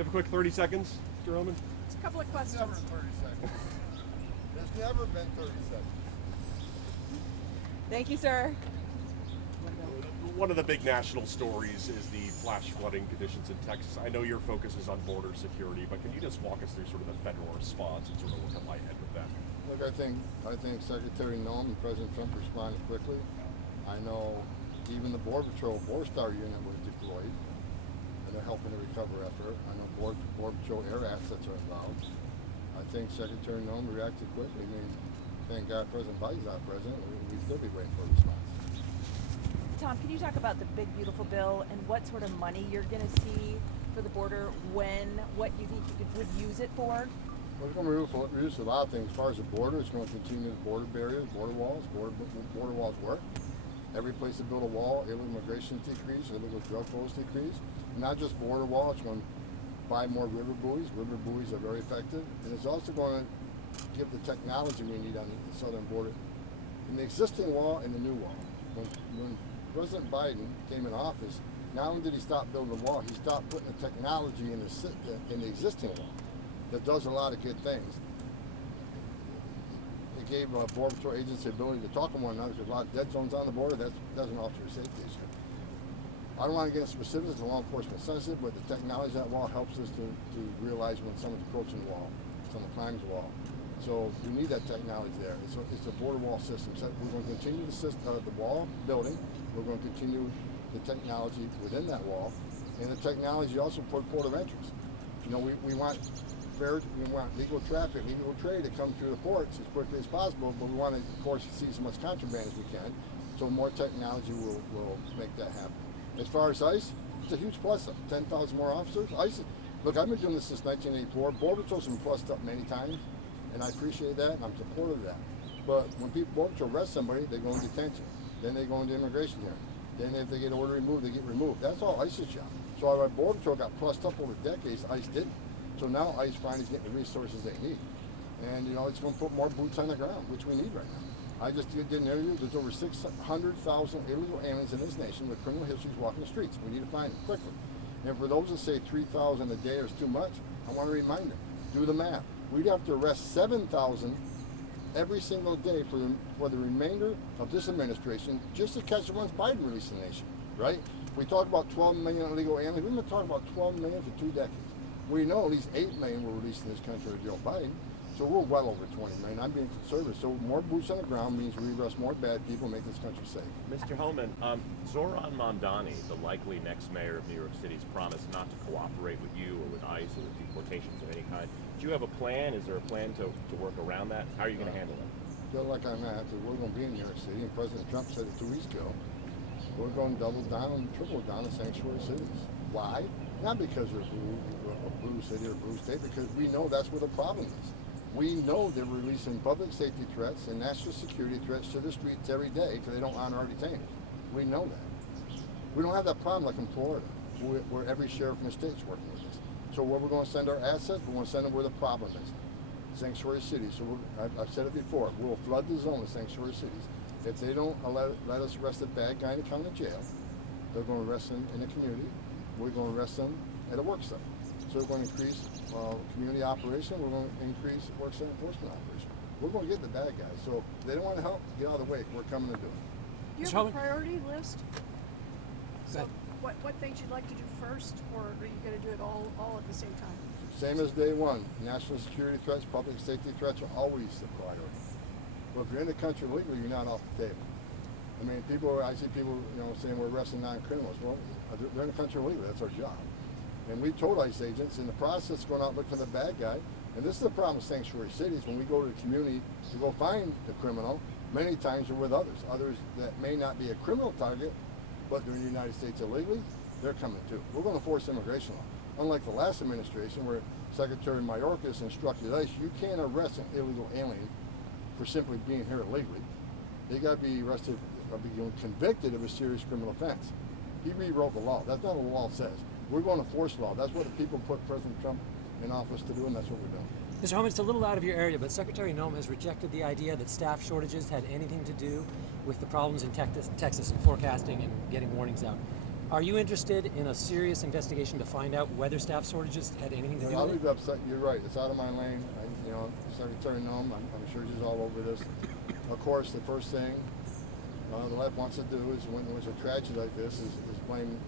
You have a quick 30 seconds, Mr. Homan? It's a couple of questions. Never 30 seconds. There's never been 30 seconds. Thank you, sir. One of the big national stories is the flash flooding conditions in Texas. I know your focus is on border security, but can you just walk us through sort of the federal response and sort of look at my head with that? Look, I think Secretary Noem and President Trump responded quickly. I know even the Border Patrol Star unit was deployed, and they're helping the recover effort. I know Border Patrol air assets are involved. I think Secretary Noem reacted quickly. I mean, thank God President Biden's not president. We'd still be waiting for a response. Tom, can you talk about the big beautiful bill and what sort of money you're going to see for the border, when, what you think you would use it for? Well, it's going to reduce a lot of things. As far as the border, it's going to continue the border barriers, border walls. Border walls work. Every place to build a wall, illegal immigration decrease, illegal drug flows decrease. And not just border walls, it's going to buy more river buoys. River buoys are very effective. And it's also going to give the technology we need on the southern border. In the existing wall and the new wall. When President Biden came in office, not only did he stop building the wall, he stopped putting the technology in the existing wall that does a lot of good things. It gave Border Patrol agents the ability to talk to one another because a lot of dead zones on the border, that doesn't offer a safety issue. I don't want to get into specifics, it's law enforcement sensitive, but the technology of that wall helps us to realize when someone's approaching the wall, someone climbs the wall. So you need that technology there. It's a border wall system. So we're going to continue the wall building. We're going to continue the technology within that wall, and the technology also for port of entries. You know, we want legal traffic, legal trade to come through the ports as quickly as possible, but we want to, of course, see as much contraband as we can. So more technology will make that happen. As far as ICE, it's a huge plus up. 10,000 more officers. ICE, look, I've been doing this since 1984. Border Patrol's been plussed up many times, and I appreciate that, and I'm supportive of that. But when Border Patrol arrest somebody, they go in detention. Then they go into immigration hearing. Then if they get order removed, they get removed. That's all ICE's job. So our Border Patrol got plussed up over decades. ICE didn't. So now ICE finally is getting the resources they need. And, you know, it's going to put more boots on the ground, which we need right now. I just did an interview. There's over 600,000 illegal aliens in this nation with criminal histories walking the streets. We need to find them quickly. And for those that say 3,000 a day is too much, I want to remind them, do the math. We'd have to arrest 7,000 every single day for the remainder of this administration just to catch the ones Biden released in the nation, right? We talk about 12 million illegal aliens. We've been talking about 12 million for 2 decades. We know at least 8 million were released in this country with Joe Biden, so we're well over 20 million. I'm being conservative, so more boots on the ground means we arrest more bad people and make this country safe. Mr. Homan, Zoran Mamdani, the likely next mayor of New York City's promised not to cooperate with you or with ICE or with deportations of any kind. Do you have a plan? Is there a plan to work around that? How are you going to handle it? Feel like I'm at, we're going to be in New York City, and President Trump said it 2 weeks ago. We're going to double down and triple down on sanctuary cities. Why? Not because we're a blue city or a blue state, because we know that's where the problem is. We know they're releasing public safety threats and national security threats to the streets every day because they don't honor our detainers. We know that. We don't have that problem like in Florida, where every sheriff in the state's working with us. So where we're going to send our assets, we're going to send them where the problem is. Sanctuary cities. So I've said it before, we'll flood the zone of sanctuary cities. If they don't let us arrest a bad guy in the county jail, they're going to arrest him in the community. We're going to arrest them at a work site. So we're going to increase community operation. We're going to increase work site enforcement operation. We're going to get the bad guys. So if they don't want to help, get out of the way. We're coming to do it. Do you have a priority list? So what things you'd like to do first, or are you going to do it all at the same time? Same as day one. National security threats, public safety threats are always the priority. But if you're in the country legally, you're not off the table. I mean, I see people, saying we're arresting non-criminals. Well, they're in the country legally. That's our job. And we told ICE agents in the process going out looking for the bad guy. And this is the problem with sanctuary cities. When we go to the community to go find the criminal, many times they're with others. Others that may not be a criminal target, but they're in the United States illegally, they're coming too. We're going to force immigration law. Unlike the last administration where Secretary Mayorkas instructed ICE, you can't arrest an illegal alien for simply being here illegally. They got to be arrested or be convicted of a serious criminal offense. He rewrote the law. That's not what the law says. We're going to force law. That's what the people put President Trump in office to do, and that's what we're doing. Mr. Homan, it's a little out of your area, but Secretary Noem has rejected the idea that staff shortages had anything to do with the problems in Texas and forecasting and getting warnings out. Are you interested in a serious investigation to find out whether staff shortages had anything to do I'll with leave it? it upset. You're right. It's out of my lane. Secretary Noem, I'm sure she's all over this. Of course, the first thing the left wants to do is, when there's a tragedy like this, is blame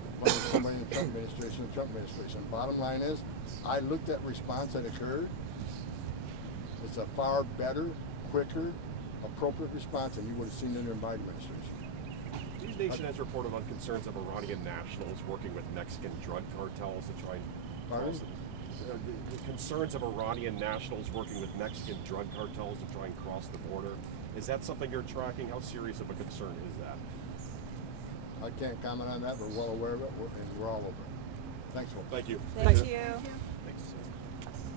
somebody in the Trump administration. Bottom line is, I looked at response that occurred. It's a far better, quicker, appropriate response than you would have seen under my administration. News Nation has reported on concerns of Iranian nationals working with Mexican drug cartels to try and Pardon? the concerns of Iranian nationals working with Mexican drug cartels to try and cross the border. Is that something you're tracking? How serious of a concern is that? I can't comment on that. We're well aware of it, and we're all over it. Thanks, folks. Thank you. Thank you. Thank you.